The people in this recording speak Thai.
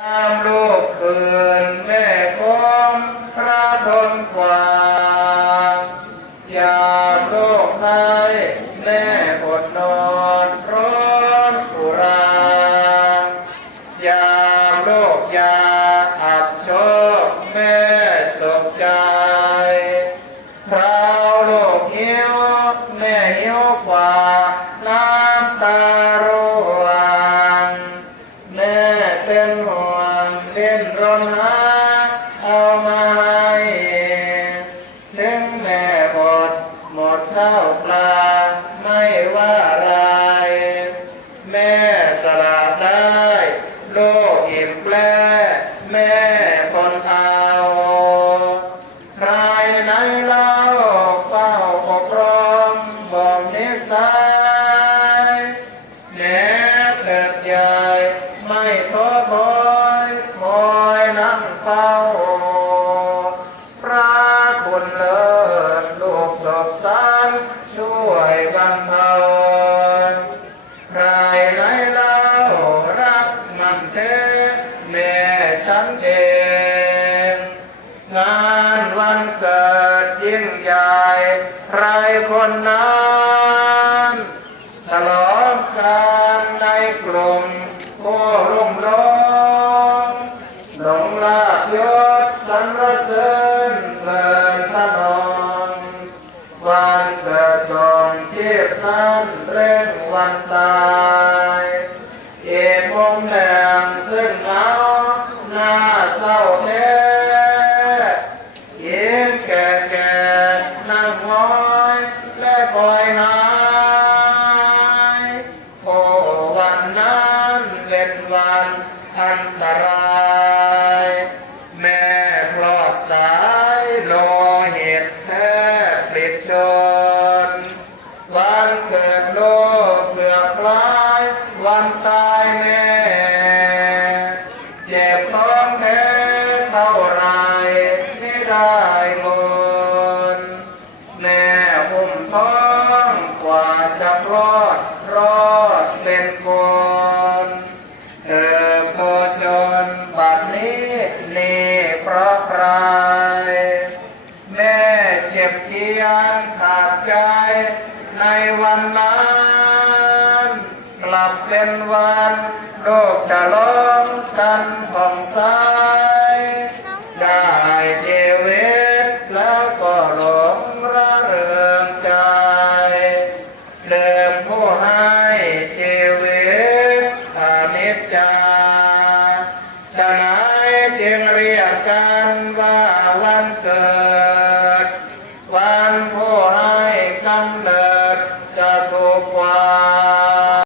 ตามลูกคืนแม่พมพระทนกว่างยาโลกไทยแม่อดนอนร้อมอุรายาโลกยาอับโชคแม่สกใจคราวโลกเหี่ยวแม่เหี่ยวกว่าน้ำตาร่วงแม่เป็นห่ว นรนหาเอามาให้ถึงแม่หมดหมดข้าวปลาไม่ว่าไรแม่สละได้โลกอิ่มแปรแม่คนเอาใครไหนเล่าเฝ้าปกครองบอกนิสัย อบสารช่วยบันเทาใครไหนเล่ารักมันเทแม่ฉันเอง งานวันเกิดยิ่งใหญ่ ใครคนนั้นฉลองกันในกลุ่มโอ้รุ่มร้องหลงลาบยศสรรเสริญเดินถนนวันเกิดส่ง นั้นเร่งวันตายเอกมงแห่งซึ่งเหงาหน้าเศร้าแท้ยิ้มแก่แก่นั่งห้อยและคอยหายโอวันนั้นเป็นวันอันตราย แม่พลอดสายโลหิตแทบปลิดชน วันเกิดโลกเกือบคล้าย วันตายแม่เจ็บท้องแท้เท่าไรไม่ได้บนแม่หุ่มท้องกว่าจะรอดรอดเป็นคนเธอโตจนบัดนี้นี่เพราะใคร แม่เจ็บเจียนขาดใจในวันนั้น ลับเป็นวันโลกฉลองกันผ่องใสได้ชีวิตแล้วก็หลงระเริงใจเดิมผู้ให้ชีวิตอานิจจาฉะนั้นจึงเรียกกันว่า